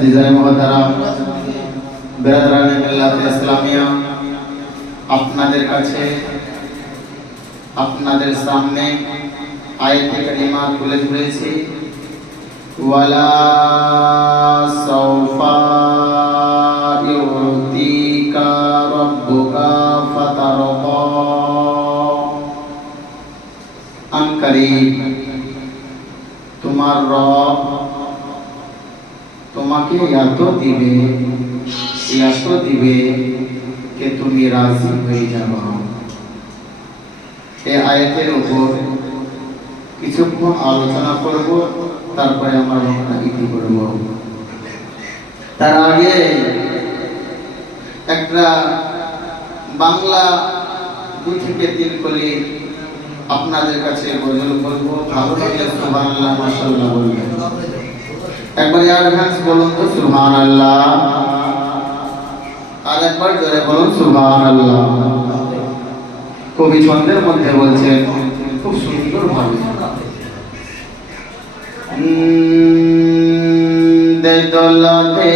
अजीज़ान मोहतरम बिरादरान मिल्लत इस्लामिया আপনাদের কাছে আপনাদের সামনে আয়াতে কারিমা তুলে ধরেছি ওয়ালা সাওফা ইউতিকা রাব্বুকা ফাতারদা আন করিম তোমার রব তোমাকে এত দিবে कि তুমি রাজি হয়ে যাবে। এই আয়াতের উপর কিছুক্ষণ আলোচনা করব, তারপরে আমরা বক্তব্য ইতি করব। তার আগে একটা বাংলা 2 থেকে 3 কলি আপনাদের কাছে গজল বলবো, ভালো লাগলে সুবহানাল্লাহ মাশাআল্লাহ বলবেন। একবার অ্যাডভান্স বলুন তো সুবহানাল্লাহ, আর একবার জোরে বলুন সুবহানাল্লাহ। কবি ছন্দের মধ্যে বলছেন খুব সুন্দর ভাবে, দে দোলা দে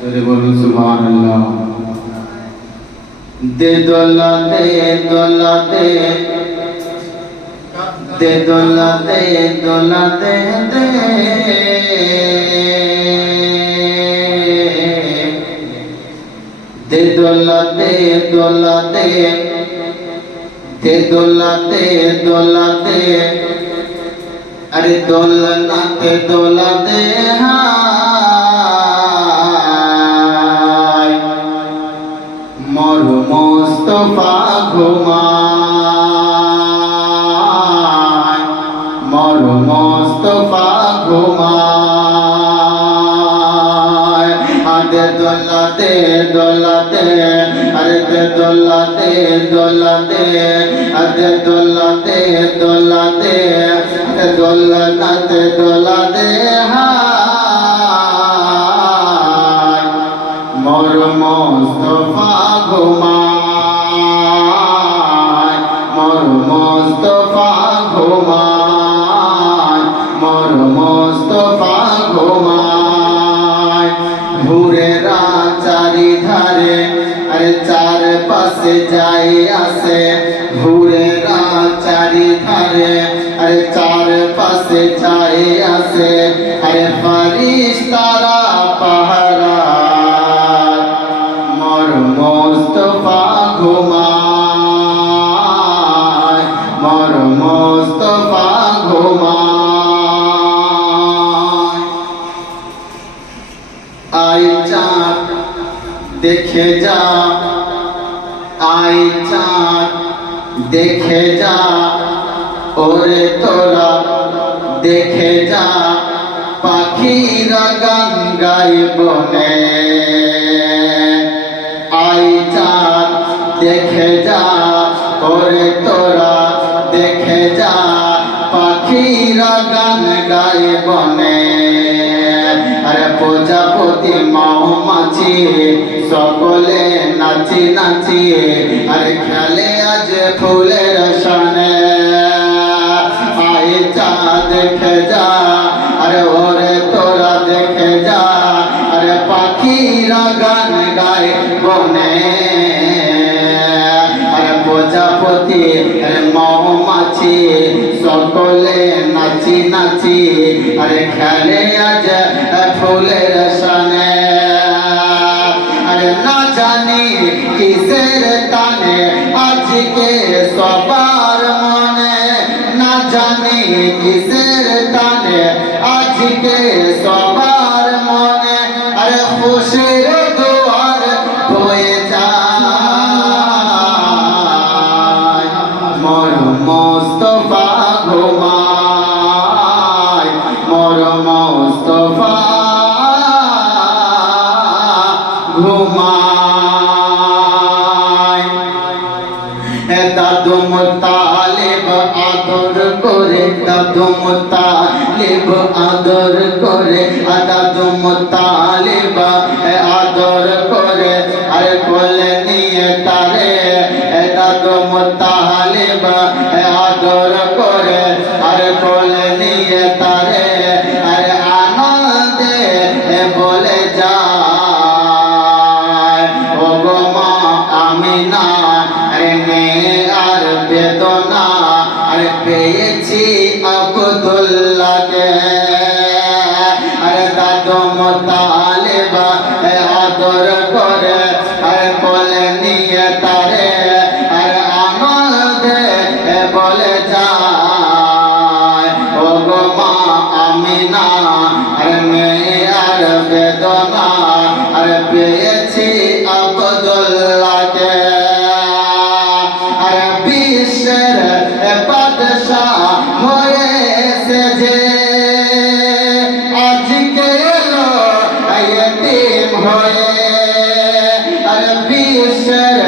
জোরে বলুন সুবহানাল্লাহ। দে দোলা দে দে দোলা দে दे दोला दे अरे दोलना दे दोला दे हाय मोर मुस्तफा घुमाय, मोर मुस्तफा घुमाय। दे दोला दे अरे दे दोला दे अरे दोला दे दोलना दे दोला दे हाय मोर मुस्तफा घुमाय, मोर मुस्तफा घुमाय, मोर मुस्तफा घुमाय। घुरे चारि धारे अरे चार पासे जाए आसे, घुरे चारि धारे अरे चार पासे जाए आसे। अरे फरिश्तारा पहरा मोर मुस्तफा घुमाय, मोर मुस्तफा घुमाय। आई चाँद देखे जा, आई चाँद देखे जा, ओरे तोरा देखे जा, पाखीरा गान गाए बने। आई चाँद देखे जा, ओरे तोरा देखे जा, पाखीरा गान गाए बने। अरे प्रजापति मौमाছি সকলে নাচি নাচি अरे খেলে আজ ফুলের সনে। আয় চাঁদ দেখে যা, अरे ওরে তোরা দেখে যা, अरे পাখিরা গান গায় বনে। अरे প্রজাপতি अरे মৌমাছি সকলে নাচি নাচি अरे খেলে আজ ফুলের সনে। अरे ना जानी किसेर ताने आजके सबार मने, ना जानी किसेर ताने आजके सबार मने। अरे खुशिर दुआर होए जाय मोर मुस्तफा घुमाय, मोर मुस्तफा ঘুমায়। দাদু মুতালিব আদর করে, দাদু মুতালিব আদর করে, দাদু মুতালিব আদর করে। আরে কোলে নিয়ে তারে দাদু মুতালিব আদর করে, আরে কোলে নিয়ে তারে আরে আন আমিনা আর মেয়ার বেদনা আর পেয়েছি আব্দুল্লাহকে আর বিশ্বের বাদশাহ হয়েছে যে আজকে এলো ইতিম হয়ে আর বিশ্বের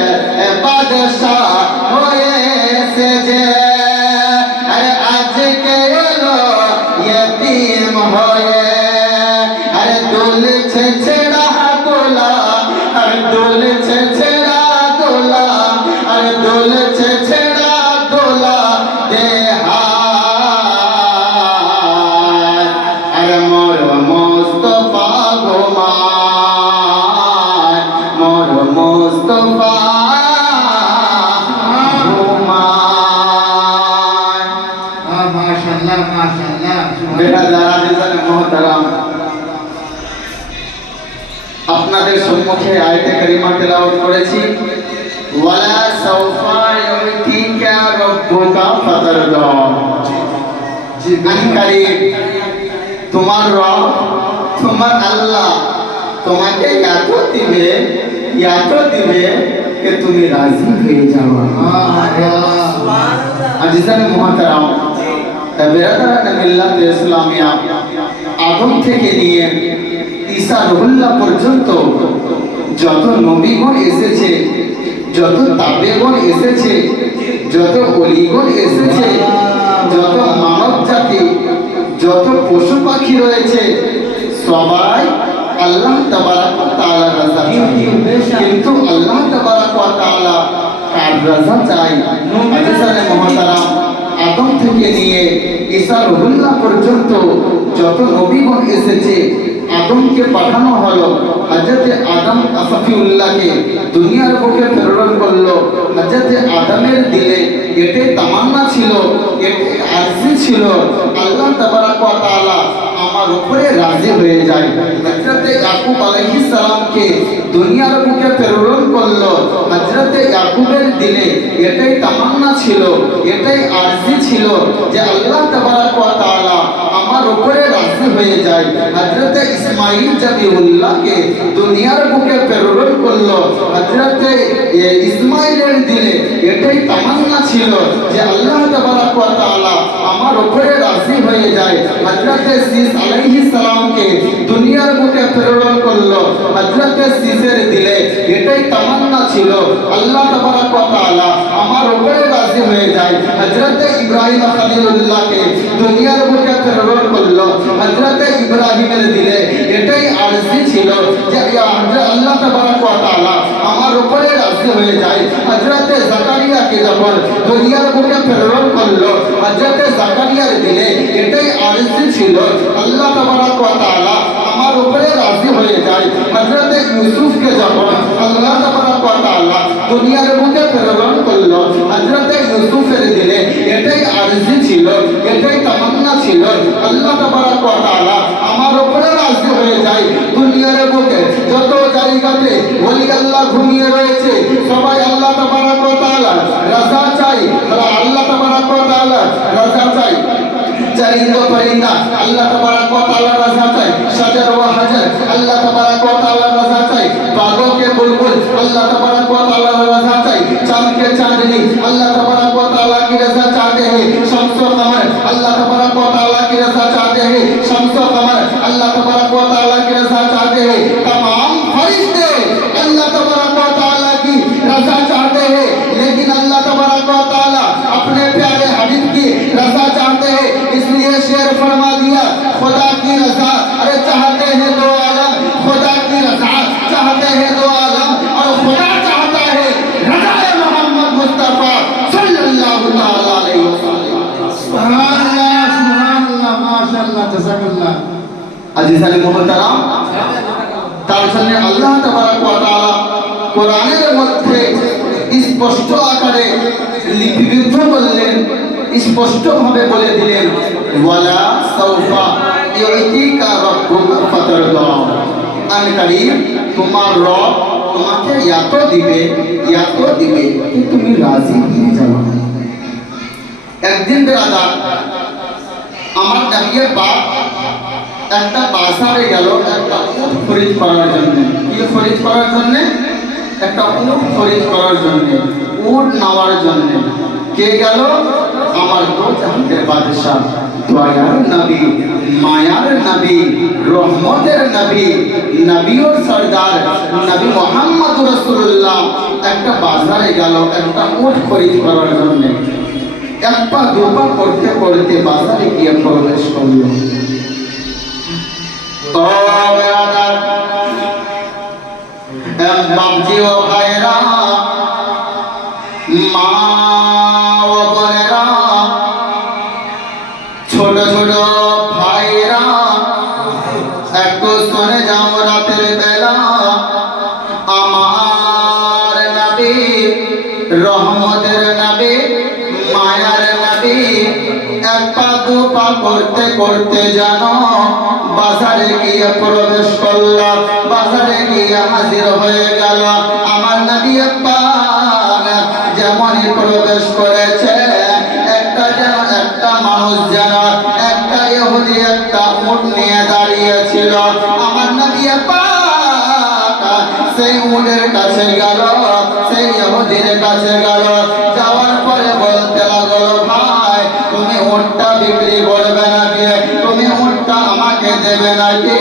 বাদশাহ হয়েছে যে আর আজকে এলো ইতিম হয়ে আর দুলছে ছেড়া দোলা আর দুলছে ছেড়া দোলা আর দুলছে ছেড়া দোলা দেহা আর মোর মুস্তাফা ঘুমায় মোর মুস্তাফা माशाल्लाह माशाल्लाह মোহতারাম আপনাদের সম্মুখে আয়াতে কারিমা তেলাওয়াত করেছি ওয়ালা সাওফা ইউতিকা রাব্বুকা ফাতারদা জি কারীম তোমার রব তোমার আল্লাহ তোমাকে এত দিবে যে তুমি রাজি হয়ে যাও আজিজান মোহতারাম বেরাদারান মিল্লাত ইসলামিয়া আদম থেকে নিয়ে ঈসা রুহুল্লাহ পর্যন্ত যত নবীগণ এসেছে যত তাবেগণ এসেছে যত ওলিগণ এসেছে যত মানব জাতি যত পশু পাখি রয়েছে সবাই আল্লাহ তাবারাক ওয়া তাআলা রাজা কিন্তু আল্লাহ তাবারাক ওয়া তাআলা কার রাজা চাই আজিজানে মুহতারাম আদম থেকে নিয়ে ঈসা রুহুল্লাহ পর্যন্ত যত নবীগণ এসেছে আদমকে পাঠানো হলো হযরতে আদম আসফিউল্লাহকে দুনিয়ার বুকে প্রেরণ করলো হযরতে আদমের দিলে এটাই তামান্না ছিল এটাই আরজি ছিল আল্লাহ তাবারাক ওয়া তাআলা আমার উপরে রাজি হয়ে যায় হযরতে ইয়াকুব আলাইহিস সালামকে দুনিয়ার বুকে প্রেরণ করলো হযরতে ইয়াকুবের দিলে এটাই তামান্না ছিল এটাই আরজি ছিল যে আল্লাহ তাবারাক ওয়া তাআলা আমার উপরে রাজি হয়ে যায় হযরতে ইসমাঈল জাবিউল্লাহকে দুনিয়ার বুকে প্রেরণ করলো হযরতে ইসমাঈলের দিলে এটাই তামান্না ছিল যে আল্লাহ তাবারাক ওয়া তাআলা আমার উপরে রাজি হয়ে যায় হযরতে শীস আলাইহিস সালামকে দুনিয়ার বুকে প্রেরণ করলো হযরতে শীসের দিলে এটাই তামান্না ছিল আল্লাহ তাবারাক ওয়া তাআলা আমার উপরে রাজি হয়ে যায় হযরতে ইব্রাহিম খলিলুল্লাহকে দুনিয়ার বুকে প্রেরণ করলো হযরতে ইব্রাহিমের দিলে এটাই আরজি ছিল যে আল্লাহ তাবারাক ওয়া তাআলা আমার উপরে রাজি হয়ে যায় হযরতে জাকারিয়াকে যখন দুনিয়ার বুকে প্রেরণ করলো হযরতে জাকারিয়ার দিলে এটাই আরজি ছিল আল্লাহ তাবারাক ওয়া তাআলা আমার উপরে রাজি হয়ে যায় হযরতে ইউসুফকে যখন আল্লাহ তাবারাক ওয়া তাআলা দুনিয়ার বুকে প্রেরণ করলো হযরতে ইউসুফের দিলে এটাই আরজি ছিল এটাই তামান্না ছিল আল্লাহ তাবারাক ওয়া তাআলা আমার উপরে রাজি হয়ে যায় দুনিয়ার বুকে যত জায়গাতে ওলি আল্লাহ ঘুমিয়ে রয়েছে সবাই আল্লাহ তাবারাক ওয়া তাআলা রাজা চাই আল্লাহ তাবারাক ওয়া তাআলা রাজা চাই চারিন্দো পরিন্দা আল্লাহ তাবারাক ওয়া তাআলা রাজা চাই শাজার ওয়া হাজার আল্লাহ তাবারাক ওয়া তাআলা রাজা চাই বাগকে বুলবুল আল্লাহ তাবারাক ওয়া তাআলা রাজা চাই चांद के चांदनी अल्लाह तबारक व तआला की रज़ा चाहते हैं शम्स व कमर अल्लाह तबारक व तआला की रज़ा चाहते हैं शम्स व कमर अल्लाह तबारक व तआला की रज़ा चाहते हैं तमाम फरिश्ते अल्लाह तबारक व तआला की रज़ा चाहते हैं लेकिन अल्लाह तबारक व तआला अपने प्यारे हबीब की रज़ा चाहते हैं इसलिए शेर फरमा दिया खुदा की रज़ा अरे चाहते हैं दो आलम खुदा की रज़ा चाहते हैं दो आलम और खुदा चाहता है रज़ा मोहम्मद मुस्तफा सल्लल्लाहु तआला अलैहि वसल्लम सुभान अल्लाह माशाअल्लाह जज़ाकल्लाह আজিজানে মুহতারাম তার জন্য আল্লাহ তাবারক ওয়া তাআলা কোরআনের মধ্যে স্পষ্ট আকারে লিপিবদ্ধ করলেন স্পষ্টভাবে বলে দিলেন ওয়ালা সাওফা ইউতিকা রাব্বুকা ফাতারদা আল কারীম তোমার রব তোমাকে এত দিবে যে তুমি রাজি হয়ে যাবে একদিন বেরাদার আমার দাঁড়িয়ে বাপ একটা বাজারে গেল একটা উট খরিদ করার জন্য। কি খরিদ করার জন্য? একটা উট খরিদ করার জন্য, উট নেওয়ার জন্য। কে গেল? আমার দো জাহানের বাদশাহ, দয়ার নবী, মায়ার নবী, রহমতের নবী, নবীর সরদার নবী মুহাম্মদ রাসূলুল্লাহ একটা বাজারে গেল একটা উট খরিদ করার জন্য। এক পা দু পা করতে করতে বাজারে গিয়ে প্রবেশ করল। ও বেরাদার, বাপজি ও ভাইরা, মা ও বোনেরা, ছোট ছোট ভাইরা, একটু শুনে যাও। রাতের বেলা আমার নবী, রহমতের নবী, মায়ার নবী এক পা দু পা করতে করতে জানো বাজারে গিয়ে প্রবেশ করল। বাজারে গিয়ে হাজির হয়ে গেল। আমার নবী পাক যেমনই প্রবেশ করেছে, একটা মানুষ যেন একটা ইহুদি একটা উট নিয়ে দাঁড়িয়েছিল। আমার নবী পাক সেই উটের কাছে গেল, সেই ইহুদির কাছে গেল। যাওয়ার পরে বলতে লাগলো, ভাই তুমি উটটা বিক্রি করবে নাকি? তুমি উটটা আমাকে দেবে নাকি?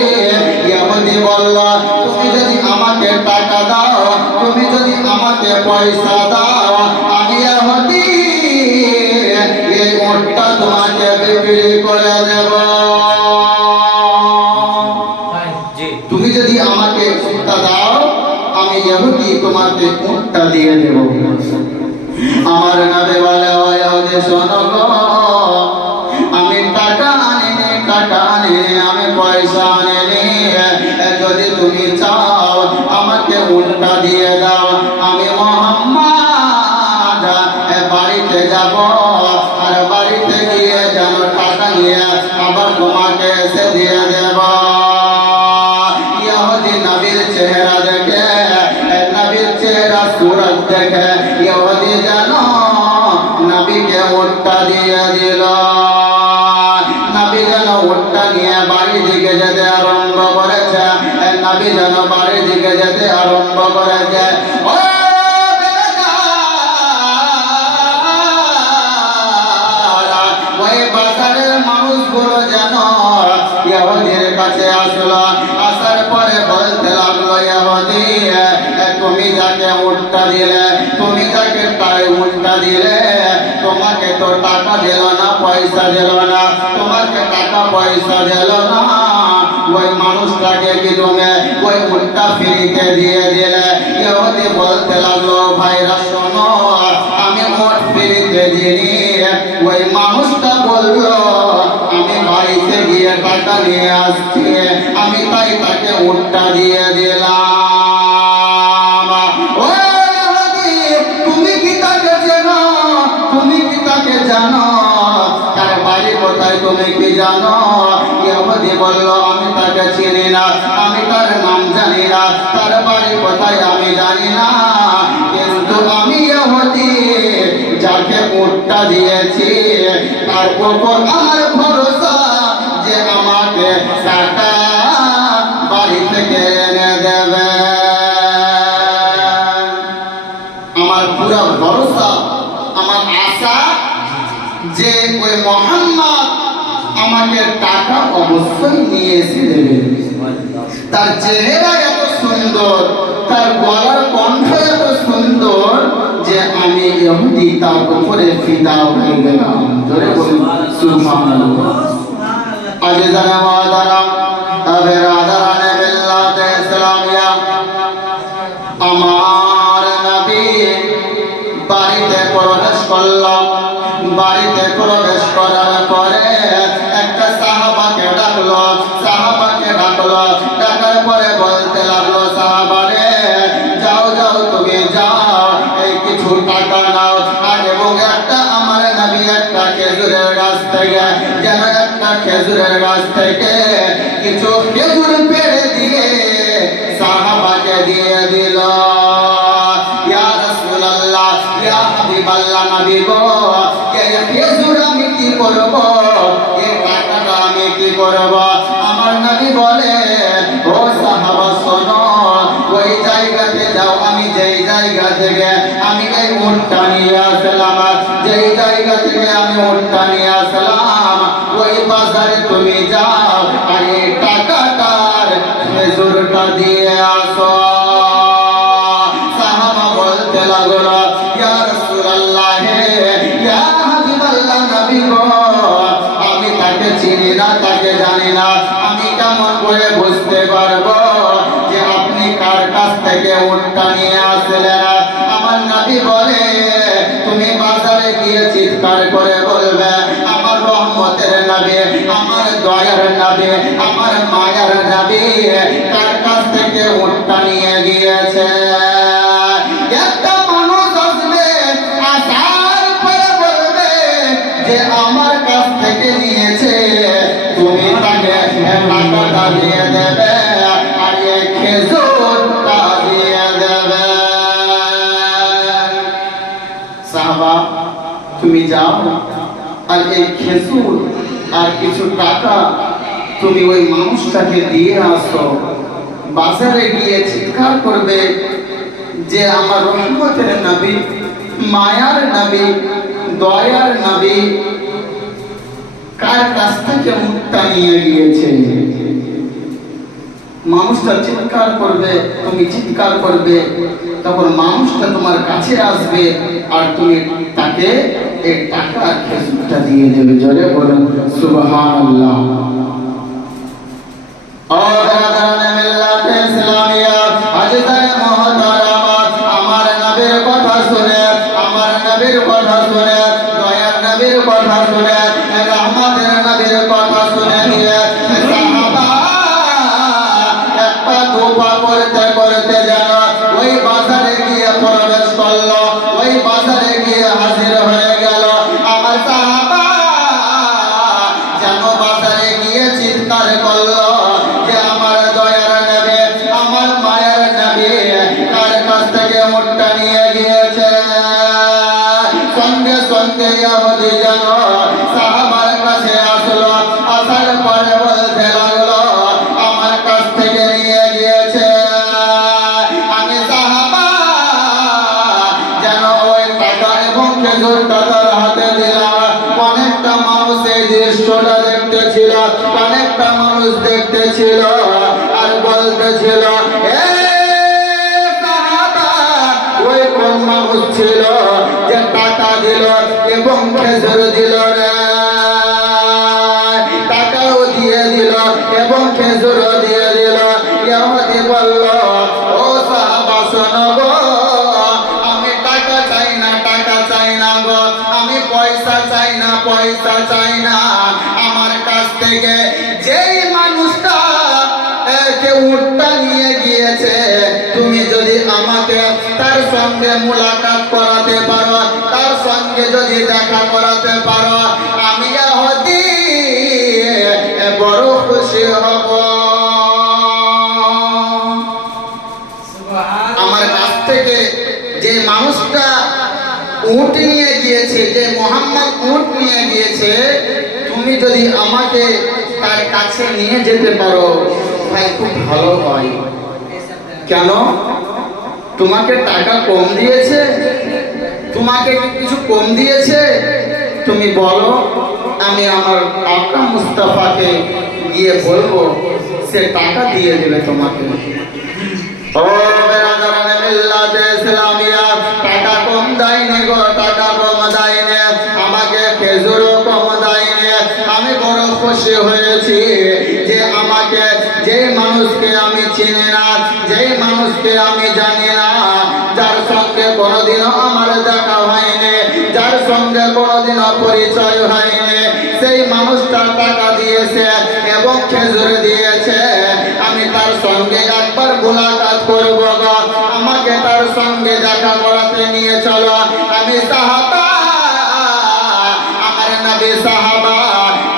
ইহুদি বলল, তুমি যদি আমাকে টাকা দাও, তুমি যদি আমাকে পয়সা দাও, আমি ইহুদি এই উটটা তোমাকে বিক্রি করে দেব। তুমি যদি আমাকে উটটা দাও, আমি ইহুদি তোমাকে উটটা দিয়ে দেব। আমার নবী বলে, ও ইহুদি শোনো গো, আমি টাকা আনিনি, টাকা আনিনি, আমি পয়সা আনিনি। যদি তুমি চাও আমাকে উটটা দিয়ে দাও, আমি মুহাম্মদ বাড়িতে যাব, আর বাড়িতে গিয়ে যেন টাকা নিয়ে আবার তোমাকে এসে দিয়ে দেব। ইহুদি নবীর চেহারা দেখে, নবীর চেহারা সুরত দেখে ইহুদি যেন নবীকে উটটা দিয়ে দিল। নবী যেন উটটা নিয়ে বাড়ির দিকে যেতে আরম্ভ করেছে। নবী যেন বাড়ির দিকে যেতে আরম্ভ করেছে। ও ওই বাজারের মানুষগুলো যেন ইহুদির কাছে আসলো। আসার পরে বলতে লাগলো, ইহুদি তুমি যাকে উটটা দিলে, তুমি যাকে উটটা দিলে, তোমাকে তো টাকা দিল না, পয়সা দিল না, তোমাকে টাকা পয়সা দিল না, ওই মানুষটাকে কি তুমি ওই উটটা ফ্রিতে দিয়ে দিলে? ইহুদি বলতে লাগলো, ভাইরা শোনো, আমি উট ফ্রিতে দিইনি। ওই মানুষটা বলল, আমি বাড়িতে গিয়ে টাকা নিয়ে আসছি, আমি তাই তাকে উটটা দিয়ে দিলাম। ও ইহুদি, তুমি কি তাকে জানো? তুমি কি তাকে জানো? তার বাড়ি কোথায় তুমি কি জানো? ইহুদি বলল, আমি তাকে চিনি না, আমি তার নাম জানি না, তার বাড়ি কোথায় আমি জানি না, কিন্তু আমি ইহুদি যাকে উটটা দিয়েছি তার উপর আমার ভরসা যে আমাকে টাকা বাড়ি থেকে এনে দেবে। আমার পুরো ভরসা, আমার আশা যে ওই মুহাম্মদ আমাকে টাকা অবশ্যই নিয়ে এসে দেবে। তার চেহারা এত সুন্দর, তার গলার কণ্ঠ এত সুন্দর যে আমি ইহুদি তার উপরে ফিদা হয়ে গেলাম। জোরে বলুন সুবহানাল্লাহ। আজ জানা ওয়াদারা বেরাদারানে বিল্লাহ ইসলামিয়া, আমার নবী বাড়িতে প্রবেশ করল। বাড়িতে প্রবেশ করার পরে একটা সাহাবাকে ডাকলো। সাহাবাকে ডাকলো, ডাকার পরে বলতে লাগলো, সাহাবারে যাও যাও তুমি যাও, এই কিছু টাকা নাও, আর এবং একটা আমার নবী একটা খেজুরের গাছ থেকে যেন একটা খেজুরের গাছ থেকে কিছু খেজুর পেড়ে দিয়ে সাহাবাকে দিয়ে দিল। ইয়া রাসূলুল্লাহ, ইয়া হাবিবাল্লাহ, নবী গো, এই খেজুর আমি কি করব? এই টাকাটা আমি কি করব? আমার আমার নবী বলে, ও সাহাবা শোনো, ওই জায়গাতে যাও, আমি যেই জায়গা থেকে আমি এই উটটা নিয়ে আসলাম, যেই জায়গা থেকে আমি উটটা নিয়ে আসলাম, ওই বাজারে তুমি যাও আর এই টাকাটার খেজুরটা দিয়ে আসো। সাহাবা বলতে লাগলো, ইয়া রাসূলুল্লাহ, ইয়া হাবিবাল্লাহ, নবী গো, আমি তাকে চিনি না, তাকে জানি না, আমি কেমন করে বুঝতে পারবো যে আপনি কার কাছ থেকে উটটা নিয়ে আসলেন? আমার নবী বলে, তুমি বাজারে গিয়ে চিৎকার করে বলবে, আমার রহমতের নবী, আমার দয়ার নবী, আমার মায়ার নবী কার কাছ থেকে উটটা নিয়ে গিয়েছে। একটা মানুষ আসবে, আসার পরে বলবে যে আমার কাছ থেকে নিয়েছে, তুমি তাকে টাকাটা দিয়ে দেবে আর এই খেজুরটা দিয়ে দেবে। সাহাবা, তুমি যাও আর এই খেজুর আর কিছু টাকা তুমি ওই মানুষটাকে দিয়ে আসো। বাজারে গিয়ে চিৎকার করবে যে আমার রহমতের নবী, মায়ার নবী, দয়ার নবী কার কাছ থেকে উটটা নিয়ে গিয়েছে। মানুষটা চিৎকার করবে, তুমি চিৎকার করবে, তখন মানুষটা তোমার কাছে আসবে আর তুমি তাকে এই টাকা খেজুরটা দিয়ে দেবে। জোরে বলুন সুবহানাল্লাহ। আমার নবীর কথা শুনে, আমার নবীর কথা শুনে, দয়ার নবীর কথা শুনে, রহমতের নবীর কথা শুনে নিয়ে সাহাবা একটা দোয়া করতে করতে যেন ওই বাজারে গিয়ে প্রবেশ করলো, ওই বাজারে গিয়ে হাজির হয়ে গেল। আমার সাহাবা যেন বাজারে গিয়ে চিৎকার করলো যে আমার দয়ার নবী, আমার মায়ের নবী কার কাছ থেকে উটটা নিয়ে গিয়েছে। সঙ্গে সঙ্গে ইহুদি যেন সাহাবার কাছে আসলো, আসার পরে বলতে লাগলো, আমার কাছ থেকে নিয়ে গিয়েছে। আমি সাহাবা যেন ওই টাকা এবং খেজুরটা তার হাতে দিলাম। অনেকটা মানুষ এই দৃশ্যটা দেখতেছিল, অনেকটা মানুষ দেখতেছিল আর বলতেছিল, ওই কোন মানুষ ছিল যে টাকা দিল এবং খেজুর দিল রে? টাকাও দিয়ে দিল এবং খেজুরও দিয়ে দিল। ইহুদি বলল, ও সাহাবা শোনো গো, আমি টাকা চাই না, টাকা চাই না গো, আমি পয়সা চাই না, পয়সা চাই না। আমার কাছ থেকে যেই মানুষটা উটটা নিয়ে গিয়েছে, তুমি যদি আমাকে তার সঙ্গে মুলাকাত করাতে পারো, তার সঙ্গে যদি দেখা করাতে পারো, আমি ইহুদি বড় খুশি হব। আমার কাছ থেকে যে মানুষটা উট নিয়ে গিয়েছে, যে মোহাম্মদ উট নিয়ে গিয়েছে, তুমি যদি আমাকে তার কাছে নিয়ে যেতে পারো, ভাই খুব ভালো হয়। কেন? তোমাকে টাকা কম দিয়েছে? তোমাকে কিছু কম দিয়েছে? তুমি বলো, আমি আমার আকা মুস্তাফাকে গিয়ে বলবো, সে টাকা দিয়ে দেবে তোমাকে। ও বেরাদারানে মিল্লাতে ইসলামিয়া, টাকা কম দেয়নি গো, টাকা কম দেয়নি, আমাকে খেজুরও কম দেয়নি। আমি বড় খুশি হয়েছি যে আমাকে, যে মানুষকে আমি চিনি না, যে মানুষকে আমি জানি না, যার সঙ্গে কোনোদিনও আমার দেখা হয়নি, যার সঙ্গে কোনোদিনও পরিচয় হয়নি, সেই মানুষটা টাকা দিয়েছে এবং খেজুর দিয়েছে। আমি তার সঙ্গে একবার মুলাকাত করব গো, আমাকে তার সঙ্গে দেখা করাতে নিয়ে চলো। আমি সাহাবা, আমার নবী সাহাবা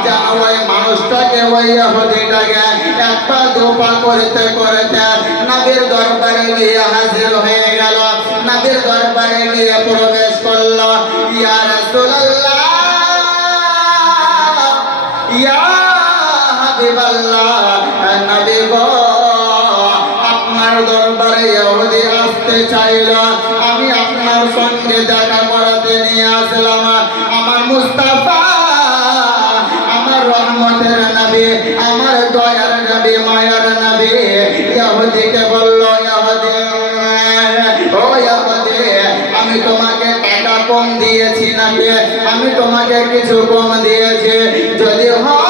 যেন ওই মানুষটাকে, ওই ইহুদিটাকে একটা দোয়া করতে করতে নবীর দরবারে গিয়ে হাজির হয়ে গেল, নবীর দরবারে গিয়ে প্রবেশ করলো। ইয়া রাসূলুল্লাহ, ইয়া হাবিবাল্লাহ, রাসূলুল্লাহ নবী গো আপনার দরবারে ইহুদি আসতে চাইল আমি আপনার সঙ্গে দেখা করাতে নিয়ে আসলাম আমার মুস্তাফা আমার রহমতের নবী আমার দয়ার নবী মায়ার নবী ইহুদিকে বলল ইহুদি ও ইহুদি আমি তোমাকে টাকা কম দিয়েছি নাকি আমি তোমাকে কিছু কম দিয়েছি যদি হয়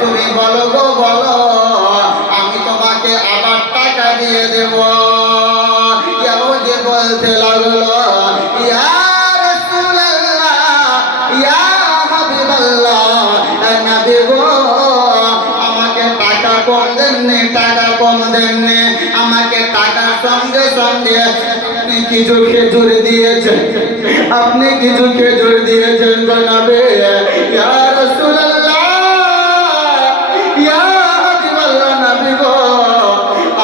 তুমি বলো গো বলো আমি তোমাকে আবার টাকা দিয়ে দেব ইহুদি বলতে লাগলো ইয়া রাসূলুল্লাহ ইয়া হাবিবাল্লাহ নবী গো আমাকে টাকা কম দেননি টাকা কম দেননি আমাকে টাকার সঙ্গে সঙ্গে আপনি কিছু খেজুর দিয়েছেন আপনি কিছু খেজুর দিয়েছেন গো নবী ইয়া রাসূলুল্লাহ ইয়া হাবিবাল্লাহ নবী গো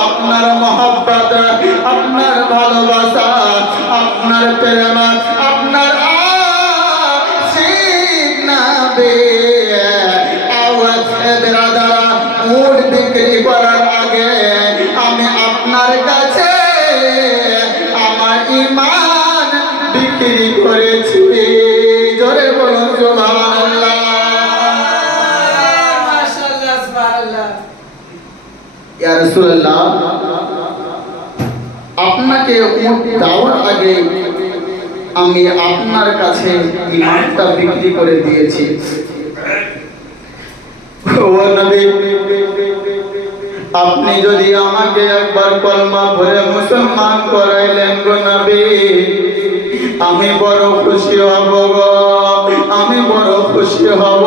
আপনার মহব্বত আপনার ভালোবাসা আপনার প্রেম আপনার আশিক নবী বেরাদারা উট বিক্রি করার আগে আমি আপনার কাছে আমার ঈমান বিক্রি করেছি জোরে বলুন সুবহানাল্লাহ মাশাআল্লাহ সুবহানাল্লাহ ইয়া রাসূলুল্লাহ আপনাকে উট দেওয়ার আগে আমি আপনার কাছে ঈমানটা বিক্রি করে দিয়েছি ও নবী আপনি যদি আমাকে একবার কলমা পড়ে মুসলমান করাইলেন গো নবী আমি বড় খুশি হব গো আমি বড় খুশি হব